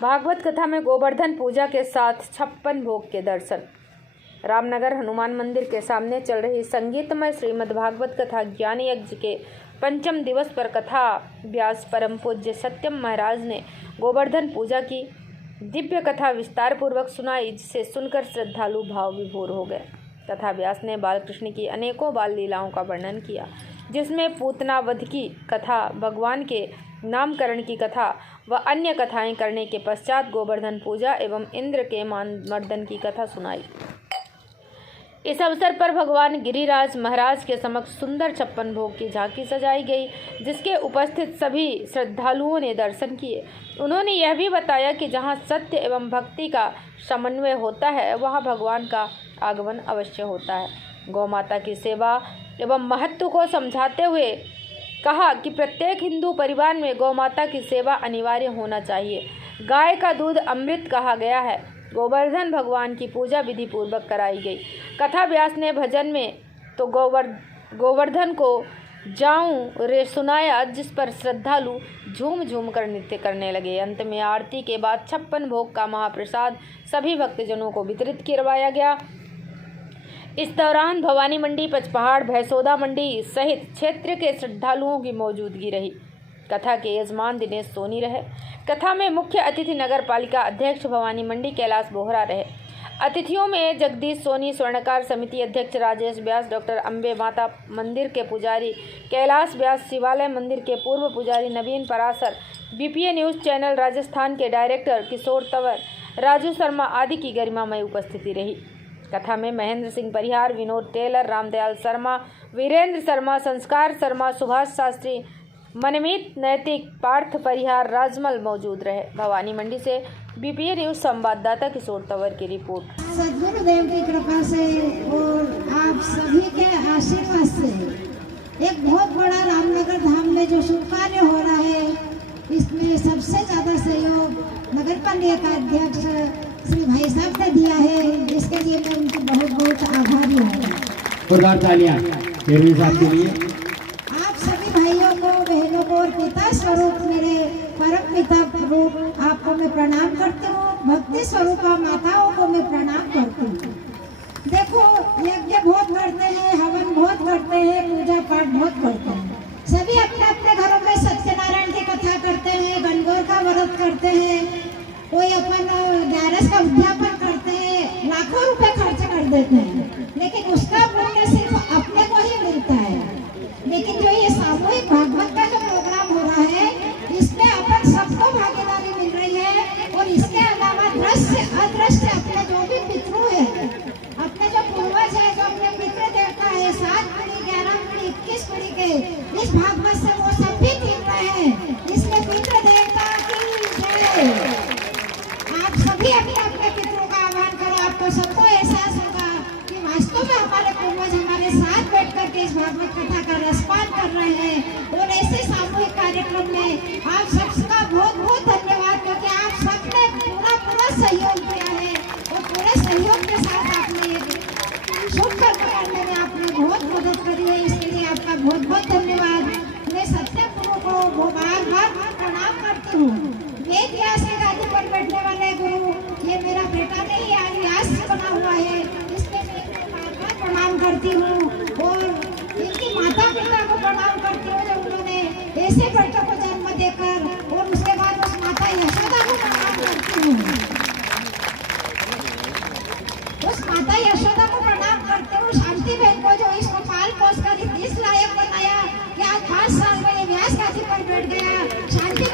भागवत कथा में गोवर्धन पूजा के साथ 56 भोग के दर्शन। रामनगर हनुमान मंदिर के सामने चल रही संगीतमय श्रीमद् भागवत कथा ज्ञान यज्ञ के पंचम दिवस पर कथा व्यास परम पूज्य सत्यम महाराज ने गोवर्धन पूजा की दिव्य कथा विस्तार पूर्वक सुनाई, जिसे सुनकर श्रद्धालु भाव विभोर हो गए। कथा व्यास ने बालकृष्ण की अनेकों बाल लीलाओं का वर्णन किया, जिसमें पूतना वध की कथा, भगवान के नामकरण की कथा व अन्य कथाएं करने के पश्चात गोवर्धन पूजा एवं इंद्र के मर्दन की कथा सुनाई। इस अवसर पर भगवान गिरिराज महाराज के समक्ष सुंदर 56 भोग की झांकी सजाई गई, जिसके उपस्थित सभी श्रद्धालुओं ने दर्शन किए। उन्होंने यह भी बताया कि जहां सत्य एवं भक्ति का समन्वय होता है, वहां भगवान का आगमन अवश्य होता है। गौ माता की सेवा एवं महत्व को समझाते हुए कहा कि प्रत्येक हिंदू परिवार में गौ माता की सेवा अनिवार्य होना चाहिए। गाय का दूध अमृत कहा गया है। गोवर्धन भगवान की पूजा विधि पूर्वक कराई गई। कथा व्यास ने भजन में तो गोवर्धन को जाऊं रे सुनाया, जिस पर श्रद्धालु झूम झूम कर नृत्य करने लगे। अंत में आरती के बाद 56 भोग का महाप्रसाद सभी भक्तजनों को वितरित करवाया गया। इस दौरान भवानी मंडी, पचपहाड़, भैंसोदा मंडी सहित क्षेत्र के श्रद्धालुओं की मौजूदगी रही। कथा के यजमान दिनेश सोनी रहे। कथा में मुख्य अतिथि नगर पालिका अध्यक्ष भवानी मंडी कैलाश बोहरा रहे। अतिथियों में जगदीश सोनी, स्वर्णकार समिति अध्यक्ष राजेश व्यास, डॉक्टर अम्बे माता मंदिर के पुजारी कैलाश व्यास, शिवालय मंदिर के पूर्व पुजारी Navin Parasar, BPA news channel Rajasthan के डायरेक्टर किशोर तंवर, राजू शर्मा आदि की गरिमामय उपस्थिति रही। कथा में महेंद्र सिंह परिहार, विनोद टेलर, रामदयाल शर्मा, वीरेंद्र शर्मा, संस्कार शर्मा, सुभाष शास्त्री, मनमीत नैतिक, पार्थ परिहार, राजमल मौजूद रहे। भवानी मंडी से बीपीए न्यूज़ संवाददाता किशोर तंवर की रिपोर्ट। सद्गुरुदेव की कृपा से और आप सभी के आशीर्वाद से एक बहुत बड़ा रामनगर धाम में जो शुभ कार्य हो रहा है, इसमें सबसे ज़्यादा सहयोग नगर पालिका अध्यक्ष श्री भाई साहब ने दिया है, जिसके लिए मैं उनकी बहुत बहुत आभारी हूँ। तालियां साहब के लिए। आप सभी भाइयों को, बहनों को और पिता स्वरूप मेरे परम पिता रूप आपको मैं प्रणाम करती हूँ। भक्ति स्वरूप माताओं को मैं प्रणाम करती हूँ। देखो, यज्ञ बहुत करते हैं, हवन बहुत करते हैं, पूजा पाठ बहुत करते हैं। सभी अपने अपने घरों में सत्यनारायण की कथा करते हैं, गणगौर का व्रत करते हैं, कोई अपन 11 का उद्यापन करते हैं, लाखों रुपए खर्च कर देते हैं, लेकिन उसका पुण्य सिर्फ अपने को ही मिलता है। लेकिन जो ये सामूहिक भागवत का जो प्रोग्राम हो रहा है, इसमें अपन सबको भागीदारी मिल रही है। और इसके अलावा दृश्य अदृश्य अपने जो भी पितृ है, अपने जो पूर्वज है, जो अपने पितृ देवता है, 7 पीढ़ी, 11 पीढ़ी, 21 पीढ़ी के इस भागवत से वो सब भी जीत रहे हैं। इसलिए पितृ देवता की जय। आप सभी अपने अपने पितरों का आह्वान करो। आपको सबको एहसास होगा कि वास्तव में हमारे पूर्वज हमारे साथ बैठ कर के इस भागवत कथा का रसपान कर रहे हैं। और ऐसे सामूहिक कार्यक्रम में आप सबका बहुत बहुत धन्यवाद, क्योंकि आप सबने पूरा सहयोग दिया है और पूरे सहयोग के साथ आपने ये शुभ कर्म करने में आपने बहुत मदद करी है। इसके लिए आपका बहुत बहुत धन्यवाद। मैं सत्य गुरु को बार प्रणाम करती हूँ। वेद व्यास की गादी पर बैठने वाले गुरु, ये मेरा बेटा नहीं, व्यास से बना हुआ है, इसमें मैं बार प्रणाम करती हूँ। और इनकी माता पिता को प्रणाम करती हूँ, जो उन्होंने ऐसे बच्चों को जन्म देकर, और उसके बाद उस माता यशोदा को प्रणाम करती हूँ। उस माता यशोदा को प्रणाम करती हूँ। शांति बहन को, जो इसको पाल पोस कर इस लायक बनाया कि आज 5 साल में ये व्यास गादी पर बैठ गया। शांति